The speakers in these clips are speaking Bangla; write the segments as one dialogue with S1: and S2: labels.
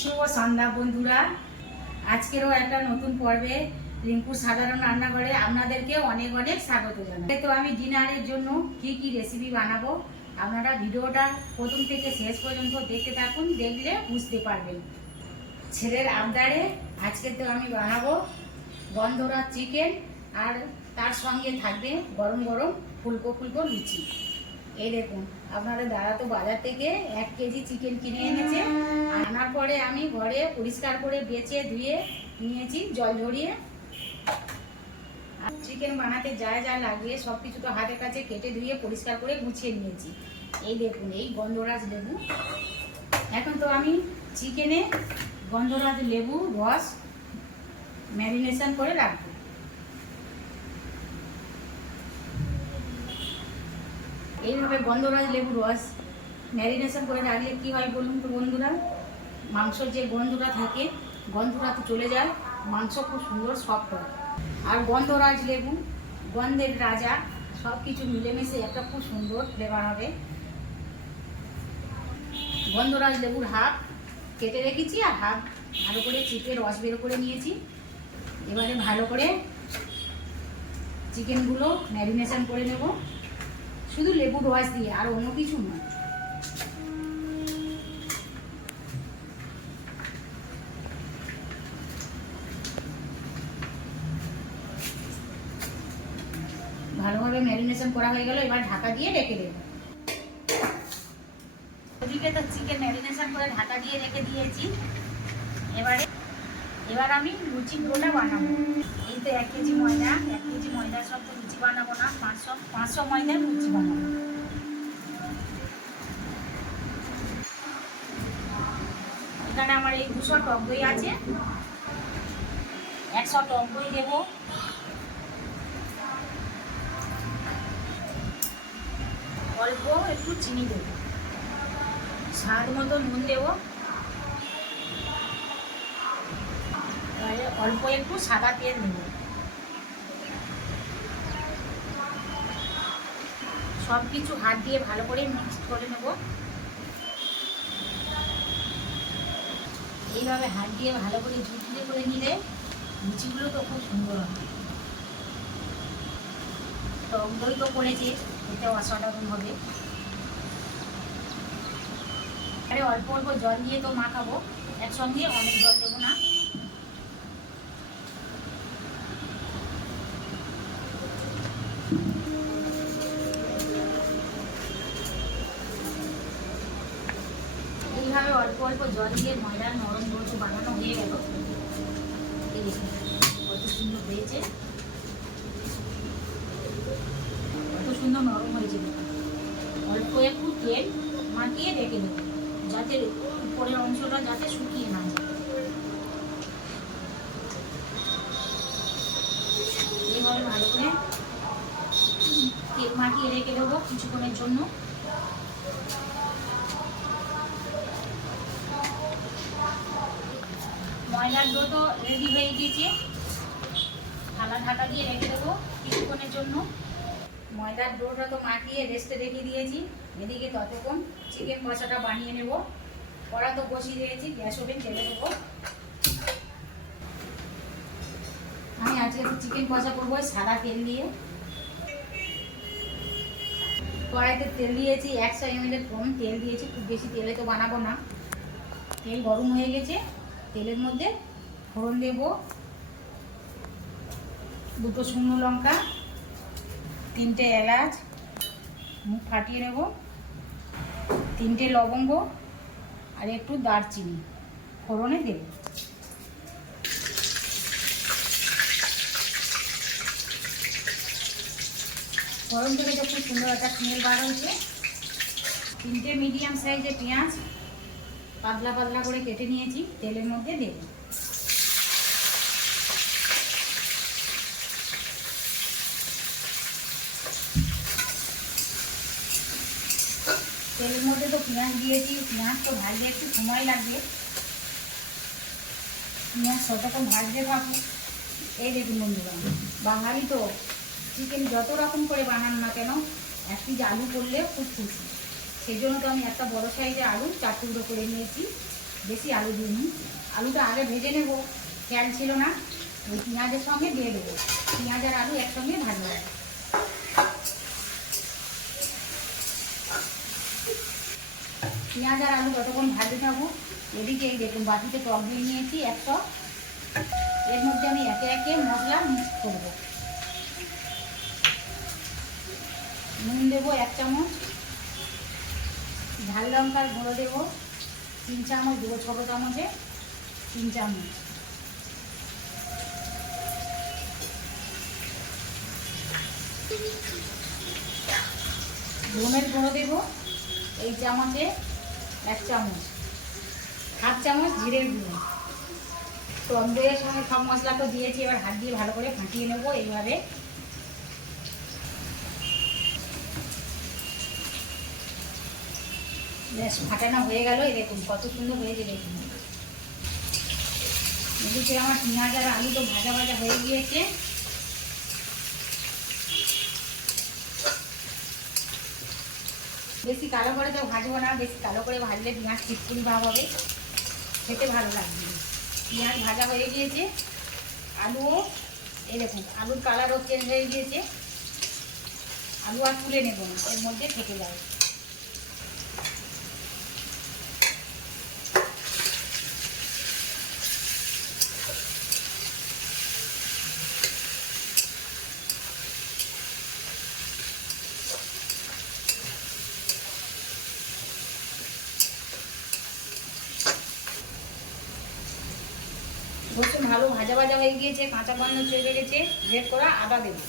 S1: শুভ সন্ধ্যা বন্ধুরা। আজকেরও একটা নতুন পর্বে রিঙ্কুর সাধারণ রান্নাঘরে আপনাদেরকে অনেক অনেক স্বাগত জানাই। তো আমি ডিনারের জন্য কি কি রেসিপি বানাবো, আপনারা ভিডিওটা প্রথম থেকে শেষ পর্যন্ত দেখতে থাকুন, দেখলে বুঝতে পারবেন। ছেলের আবদারে আজকে তো আমি বানাবো গন্ধরা চিকেন আর তার সঙ্গে থাকবে গরম গরম ফুলকো ফুলকো লুচি। এই দেখুন। আপনাদের দাদা তো বাজার থেকে এক কেজি চিকেন কিনে এনেছে আনার পরে আমি ঘরে পরিষ্কার করে বেছে ধুয়ে নিয়েছি, জল ঝরিয়ে। চিকেন বানাতে যা যা লাগে সব কিছু তো হাতের কাছে কেটে ধুয়ে পরিষ্কার করে গুছিয়ে নিয়েছি। এই দেখুন, এই গন্ধরাজ লেবু। এখন তো আমি চিকেনে গন্ধরাজ লেবু রস ম্যারিনেশন করে রাখব। এইভাবে গন্ধরাজ লেবু রস ম্যারিনেশন করে রাখলে কী হয় বলুন তো বন্ধুরা? মাংসর যে গন্ধটা থাকে, গন্ধটা তো চলে যায়, মাংস খুব সুন্দর সফট হয়। আর গন্ধরাজ লেবু, গন্ধের রাজা সব কিছু মিলেমিশে একটা খুব সুন্দর ফ্লেভার হবে। গন্ধরাজ লেবুর হাফ কেটে রেখেছি আর হাফ ভালো করে চিপে রস বের করে নিয়েছি। এবারে ভালো করে চিকেনগুলো ম্যারিনেশন করে নেব। শুধু লেবুর রস দিয়ে, আর অন্য কিছু নয়। ভালোভাবে ম্যারিনেশন করা হয়ে গেল, এবার ঢাকা দিয়ে রেখে দেবো। ওদিকে তো চিকেন ম্যারিনেশন করে ঢাকা দিয়ে রেখে দিয়েছি। এবারে এবার আমি লুচি ডোটা বানাবো। এই তো এক কেজি ময়দা, এক কেজি ময়দার সব তো লুচি বানাবো না, পাঁচশো পাঁচশো ময়দার লুচি বানাবো। এখানে আমার এই দুশো টক দই আছে। একশো টক দই দেবো। অল্প একটু চিনি দেবো। স্বাদ মতো নুন দেবো। অল্প একটু সাদা তেল দেবো সব কিছু হাত দিয়ে ভালো করে মিক্স করে নেব। এইভাবে হাত দিয়ে ভালো করে ঝুটলে করে নিলে লুচিগুলো তো খুব সুন্দর হবে। টক দই তো পড়েছে এটা অসাধারণ হবে। আরে অল্প অল্প জল দিয়ে তো মাখাবো, একসঙ্গে অনেক জল দেবো না। জল দিয়ে ময়দার নরম ডোটো বানানো হয়ে গেল। এই কত সুন্দর হয়েছে। কত সুন্দর নরম হয়েছে। অল্প একটু তেল মাখিয়ে রেখে দেবো যাতে উপরের অংশটা যাতে শুকিয়ে না যায়। এইভাবে ভালো করে তেল মাখিয়ে রেখে দেবো কিছুক্ষণের জন্য। ময়লার ডো তো রেডি হয়ে গিয়েছে থালা ঢাকা দিয়ে রেখে দেবো কিছুক্ষণের জন্য। ময়দার ডোটা তো মাখিয়ে রেস্টে রেখে দিয়েছি। এদিকে ততক্ষণ চিকেন কষাটা বানিয়ে নেব। কড়া তো বসিয়ে দিয়েছি, গ্যাস ওভেন জেলে দেবো। আমি আজকে চিকেন কষা করব সাদা তেল দিয়ে। কড়াইতে তেল দিয়েছি একশো এমএলের কম তেল দিয়েছি, খুব বেশি তেলে তো বানাবো না। তেল গরম হয়ে গেছে। তেলের মধ্যে ফোড়ন দেব, দুটো শুকনো লঙ্কা, তিনটে এলাচ, মুখ ফাটিয়ে নেব, তিনটে লবঙ্গ আর একটু দারচিনি ফোড়নে দেব। ফোড়ন থেকে খুব সুন্দর একটা স্মেল বার হয়েছে, তিনটে মিডিয়াম সাইজের পেঁয়াজ পাতলা পাতলা করে কেটে নিয়েছি, তেলের মধ্যে দেব। তেলের মধ্যে তো পেঁয়াজ দিয়েছি, পেঁয়াজ তো ভাজতে একটু সময় লাগবে। পেঁয়াজ ততক্ষণ ভাজতে থাকব এই দেখুন বন্ধুরা, বাঙালি তো চিকেন যত রকম করে বানান না কেন এক পিস আলু করলে খুব খুশি। সেই জন্য তো আমি একটা বড় সাইজে আলু, চার টুকরো করে নিয়েছি। বেশি আলু দিইনি। আলুটা আগে ভেজে নেব। খেয়াল ছিল না। ওই পেঁয়াজের সঙ্গে দিয়ে দেবো। পেঁয়াজ আর আলু একসঙ্গে ভাজবো। পেঁয়াজ আর আলু যতক্ষণ ভাজতে থাকব, এদিকে এই দেখুন, বাটিতে টক দিয়ে নিয়েছি একশো। এর মধ্যে আমি একে একে মশলা মিক্স করব। নুন দেবো এক চামচ। ঝাল লঙ্কার গুঁড়ো দেবো। তিন চামচ দেবো ছোটো চামচে। তিন চামচ। ধনের গুঁড়ো দেবো এই চামচে এক চামচ। হাফ চামচ জিরের গুঁড়ো। টক দইয়ের সঙ্গে সব মশলা তো দিয়েছি, এবার হাত দিয়ে ভালো করে ফাটিয়ে নেব এইভাবে। ব্যাস ফাটানো হয়ে গেল, এই দেখুন, কত সুন্দর হয়েছে দেখুন। এদিকে আমার পেঁয়াজ আর আলু তো ভাজা ভাজা হয়ে গিয়েছে। বেশি কালো করে তো ভাজবো না, বেশি কালো করে ভাজলে পেঁয়াজ খিটকুড়ি ভাব হবে। খেতে ভালো লাগবে। পেঁয়াজ ভাজা হয়ে গিয়েছে আলুও এই দেখুন, আলুর কালারও চেঞ্জ হয়ে গিয়েছে। আলু আর তুলে নেব না, এর মধ্যে থেকে যাবে। রসুন ভালো, ভাজা ভাজা হয়ে গিয়েছে, কাঁচা গন্ধ চলে গেছে। রেড করা আদা দেবো।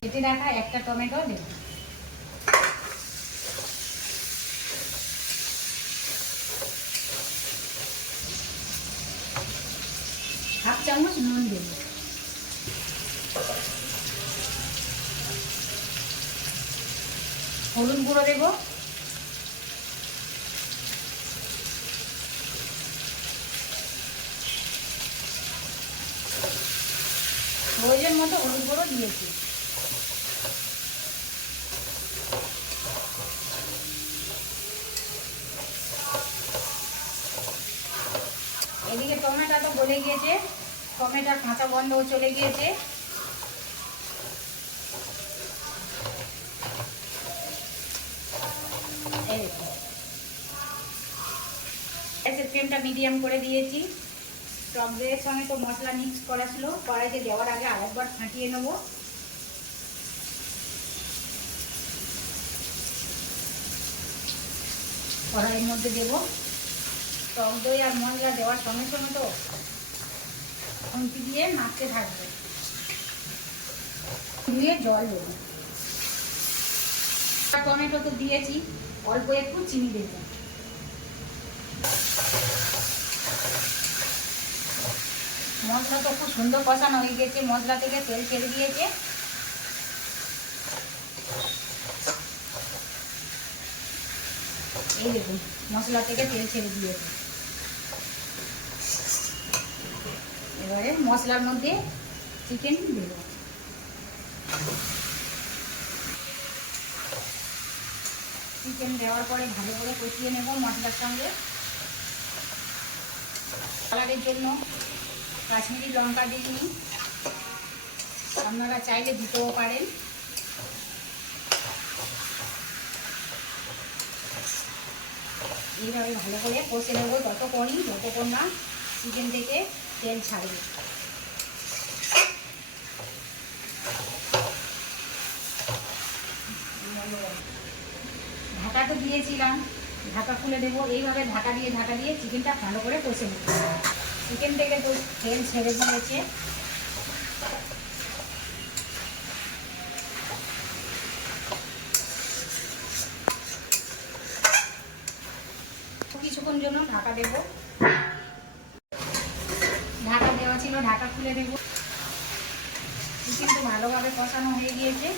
S1: কেটে রাখা একটা টমেটো দেবো। হাফ চামচ নুন দেবো। হলুদ গুঁড়ো দেবো। প্রয়োজন মতো হলুদ গুঁড়ো দিয়েছি। এদিকে টমেটো তো গলে গিয়েছে, টমেটোর কাঁচা গন্ধও চলে গিয়েছে এই দেখুন। গ্যাসের ফ্লেমটা মিডিয়াম করে দিয়েছি। টক দইয়ের সঙ্গে তো মশলা মিক্স করা ছিল। কড়াইতে দেওয়ার আগে আরেকবার ফাটিয়ে নেব। কড়াইয়ের মধ্যে দেব টক দই আর মশলা দেওয়ার সঙ্গে সঙ্গে তো খুন্তি দিয়ে নাড়তে থাকবে। দিয়ে জল দেবো। টমেটো তো দিয়েছি। অল্প একটু চিনি দেবো। মশলা তো খুব সুন্দর কষানো হয়ে গেছে, মশলা থেকে তেল ছেড়ে দিয়েছে। এই দেখুন, মশলা থেকে তেল ছেড়ে দিয়েছে। এবারে মশলার মধ্যে চিকেন দেবো। চিকেন দেওয়ার পরে ভালো করে কষিয়ে নেব মশলার সঙ্গে। কালারের জন্য কাশ্মীরি লঙ্কা দিইনি আপনারা চাইলে দিতেও পারেন। এইভাবে ভালো করে কষে নেব ততক্ষণই যতক্ষণ না চিকেন থেকে তেল ছাড়বে। ঢাকা তো দিয়েছিলাম, ঢাকা খুলে দেবো। এইভাবে ঢাকা দিয়ে ঢাকা দিয়ে চিকেনটা ভালো করে কষে নেব। চিকেন থেকে তো তেল ছেড়ে দিয়েছে। কিছুক্ষণ জন্য ঢাকা দেব। ঢাকা দেওয়া ছিল, ঢাকা খুলে দেব। চিকেন তো ভালোভাবে কষানো হয়ে গিয়েছে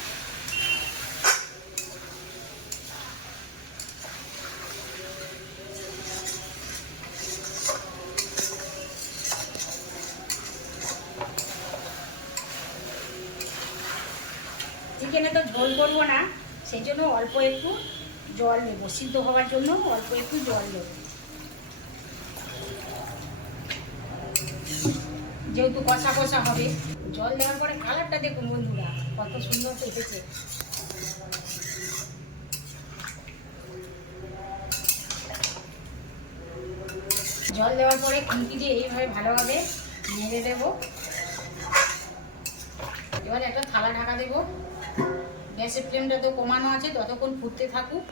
S1: চিকেনে তো ঝোল করব না সেই জন্য অল্প একটু জল নেব, সিদ্ধ হওয়ার জন্য অল্প একটু জল নেব। যেহেতু কষা কষা হবে, জল দেওয়ার পরে কালারটা দেখুন বন্ধুরা, কত সুন্দর এসেছে। জল দেওয়ার পরে খুঁটি দিয়ে এইভাবে ভালোভাবে নেড়ে দেব। এবার একটা থালা ঢাকা দেব। গ্যাসের ফ্লেমটা তো কমানো আছে ততক্ষণ ফুটতে থাকুক।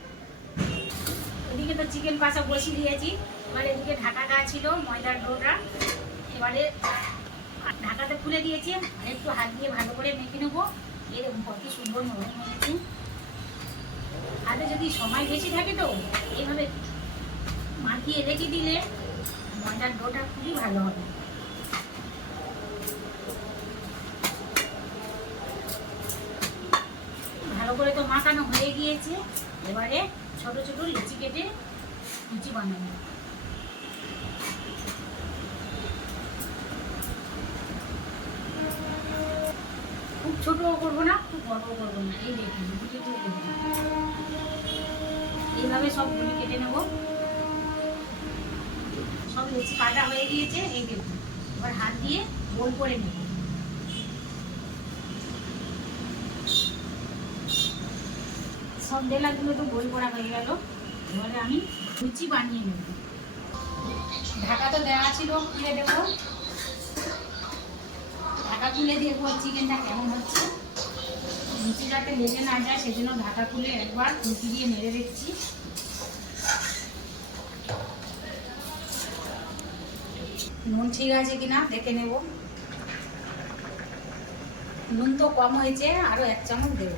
S1: এদিকে তো চিকেন কষা বসিয়ে দিয়েছি। এবার এদিকে ঢাকা দেওয়া ছিল, ময়দার ডোটা। এবারে ঢাকাতে খুলে দিয়েছি, আর একটু হাত দিয়ে ভালো করে মেখে নেব। এরকম কত সুন্দর নরম হয়েছে। হাতে যদি সময় বেশি থাকে তো, এইভাবে মাখিয়ে রেখে দিলে ময়দার ডোটা খুবই ভালো হবে ভালো করে তো মাখানো হয়ে গিয়েছে। এবারে ছোট ছোট লুচি কেটে লুচি বানাবো। খুব ছোটও করব না, খুব বড়ও করব না। এই দেখুন দুটো করব এইভাবে সবগুলি কেটে নেব। সব লুচি কাটা হয়ে গিয়েছে, এই দেখুন। এবার হাত দিয়ে গোল করে নেব। সব ডেলাগুলো তো গোল করা হয়ে গেল। এবারে আমি লুচি বানিয়ে নেব। ঢাকা তো দেওয়া ছিল, খুলে দেবো। ঢাকা খুলে দেখব চিকেনটা কেমন হচ্ছে? লুচি যাতে লেগে না যায়, সেজন্য ঢাকা খুলে একবার লুচি দিয়ে নেড়ে দেখছি। নুন ঠিক আছে কিনা দেখে নেব। নুন তো কম হয়েছে আরও এক চামচ দেব।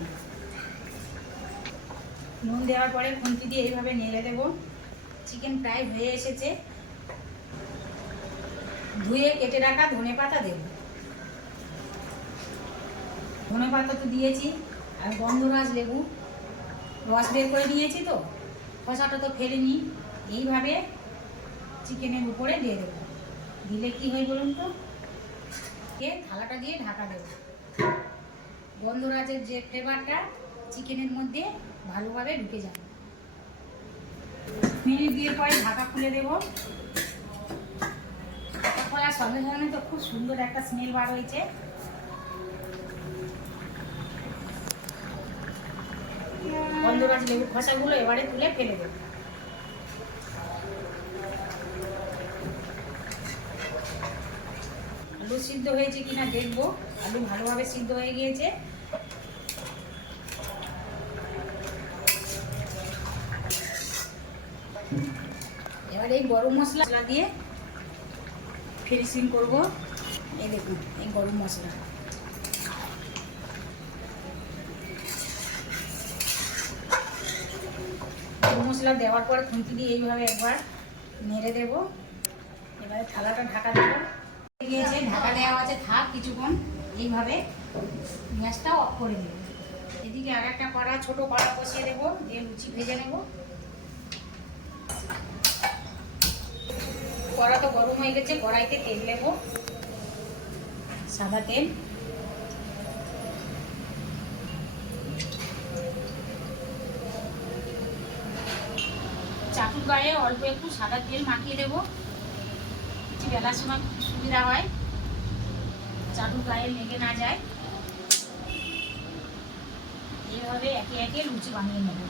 S1: নুন দেওয়ার পরে খুন্তি দিয়ে এইভাবে নেড়ে দেব। চিকেন প্রায় হয়ে এসেছে। ধুয়ে কেটে রাখা ধনে পাতা দেব। ধনে পাতা তো দিয়েছি, আর গন্ধরাজ লেবু। রস বের করে নিয়েছি তো, খসাটা তো ফেলেনি। এইভাবে চিকেনের উপরে দিয়ে দেবো। দিলে কি হয় বলুন তো? কে থালাটা দিয়ে ঢাকা দেবো। গন্ধরাজের যে ফ্লেভারটা চিকেনের মধ্যে ভালোভাবে ঢুকে যাবে। মিনিট দিয়ে পরে ঢাকা খুলে দেবো। ঢাকা খোলার সঙ্গে সঙ্গে তো খুব সুন্দর একটা স্মেল বার হয়েছে। গন্ধরাজ লেবুর খসাগুলো এবারে তুলে ফেলে দেবো। আলু সিদ্ধ হয়েছে কিনা দেখব। আলু ভালোভাবে সিদ্ধ হয়ে গিয়েছে এবার এই গরম মশলা দিয়ে ফিনিশিং করব। এই দেখুন, এই গরম মশলা। গরম মশলা দেওয়ার পর খুন্তি দিয়ে এইভাবে একবার নেড়ে দেব। এবারে থালাটা ঢাকা দেবো। গিয়েছে ঢাকা দেওয়া আছে, থাক কিছুক্ষণ। এইভাবে গ্যাসটা অফ করে দেবো। এদিকে আর একটা কড়া, ছোটো কড়া বসিয়ে দেবো, দিয়ে লুচি ভেজে নেব। কড়া তো গরম হয়ে গেছে, কড়াইতে তেল নেব। সাদা তেল। চাটুর গায়ে অল্প একটু সাদা তেল মাখিয়ে দেবো। লুচি বেলার সময় খুব সুবিধা হয়। চাটুর গায়ে লেগে না যায়। এইভাবে একে একে লুচি বানিয়ে নেব।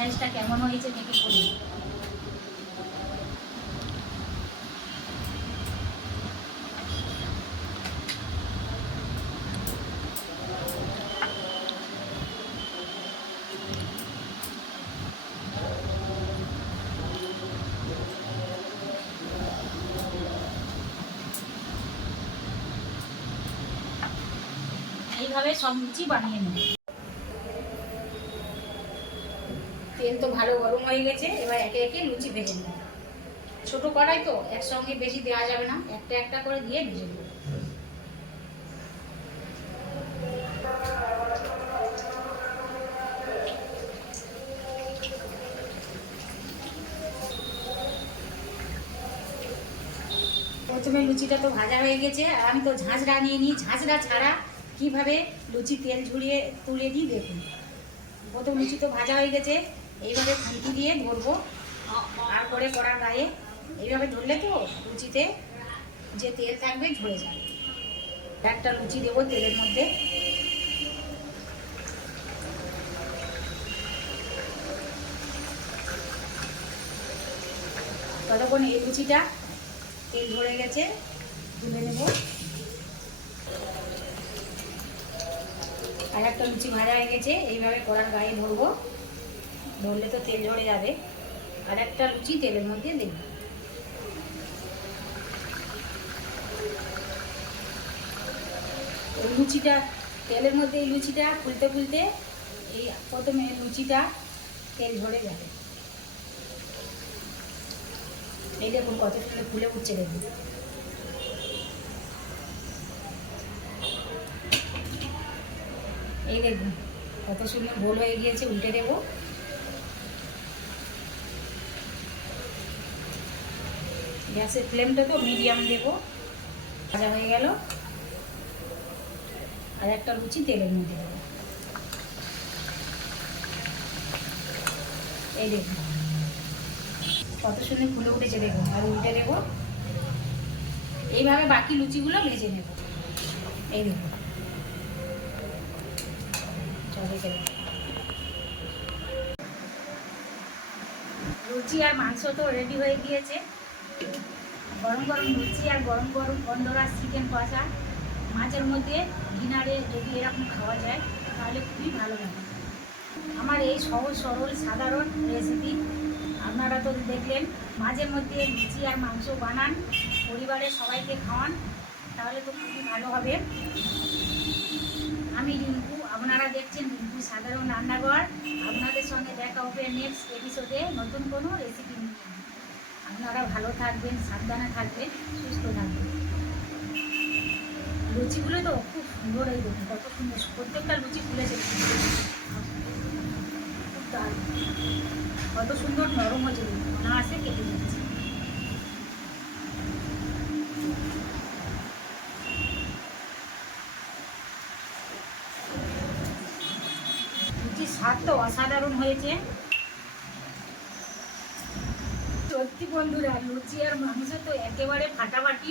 S1: সাইজটা কেমন হয়েছে দেখে করি এইভাবে সব লুচি বানিয়ে নেব তেল তো ভালো গরম হয়ে গেছে, এবার একে একে লুচি ভেজে নেব। ছোট কড়াই তো, একসঙ্গে বেশি দেওয়া যাবে না, একটা একটা করে দিয়ে ভেজে নেব। প্রথমে লুচিটা তো ভাজা হয়ে গেছে, আর আমি তো ঝাঁঝরা নিয়ে নিই ঝাঁঝরা ছাড়া কীভাবে লুচি তেল ঝুলিয়ে তুলে দিই দেখুন। প্রথম লুচি তো ভাজা হয়ে গেছে এইভাবে খুন্তি দিয়ে ধরবো। তারপরে কড়ার গায়ে। এইভাবে ধরলে তো লুচিতে যে তেল থাকবে ঝরে যাবে। একটা লুচি দেবো তেলের মধ্যে। ততক্ষণ এই লুচিটা তেল ঝরে গেছে, তুলে নেব। আর একটা লুচি ভাজা হয়ে গেছে, এইভাবে কড়ার গায়ে ধরবো। ধরলে তো তেল ঝরে যাবে। আর একটা লুচি তেলের মধ্যে দেব। লুচিটা, তেলের মধ্যে এই লুচিটা ফুলতে ফুলতে এই প্রথমে লুচিটা তেল ঝরে যাবে। এই দেখুন কত সুন্দর ফুলে উঠছে দেখুন। এই দেখুন কত সুন্দর গোল হয়ে গিয়েছে, উল্টে দেবো। গ্যাসের ফ্লেমটা তো মিডিয়াম দেবো। ভাজা হয়ে গেল। আর একটা লুচি তেলের মধ্যে দেবো। এই দেখুন। কত সুন্দর ফুলে উঠেছে দেখুন। আর উল্টে দেবো। এইভাবে বাকি লুচিগুলো ভেজে নেব। এই দেখুন। লুচি আর মাংস তো রেডি হয়ে গিয়েছে। গরম গরম লুচি আর গরম গরম গন্ধরাজ চিকেন কষা, মাছের মধ্যে ডিনারে যদি এরকম খাওয়া যায়, তাহলে খুবই ভালো লাগে আমার এই সহজ সরল সাধারণ রেসিপি আপনারা তো দেখলেন, মাঝে মধ্যে লুচি আর মাংস বানান পরিবারের সবাইকে খাওয়ান, তাহলে তো খুবই ভালো হবে। আমি রিঙ্কু, আপনারা দেখছেন রিঙ্কু সাধারণ রান্নাঘর। আপনাদের সঙ্গে দেখা হবে নেক্সট এপিসোডে নতুন কোনো রেসিপি নিয়ে। আপনারা ভালো থাকবেন, সাবধানে থাকবেন, সুস্থ থাকবেন। লুচিগুলো তো খুব সুন্দর এই দেখুন, কত সুন্দর। প্রত্যেকটা লুচি ফুলেছে কত সুন্দর নরম হয়েছে না আসে কেটে যাচ্ছে লুচির স্বাদ তো অসাধারণ হয়েছে। বন্ধুরা লুচি আর মাংস তো একেবারে ফাটাফাটি।